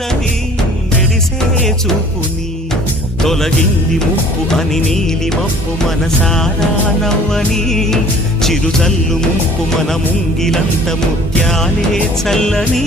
కూర్చని మెరిసే చూపుని తొలగింది ముప్పు అని నీలి మప్పు మనసారా నవ్వని చిరుజల్లు ముంపు మన ముంగిలంత ముత్యాలే చల్లని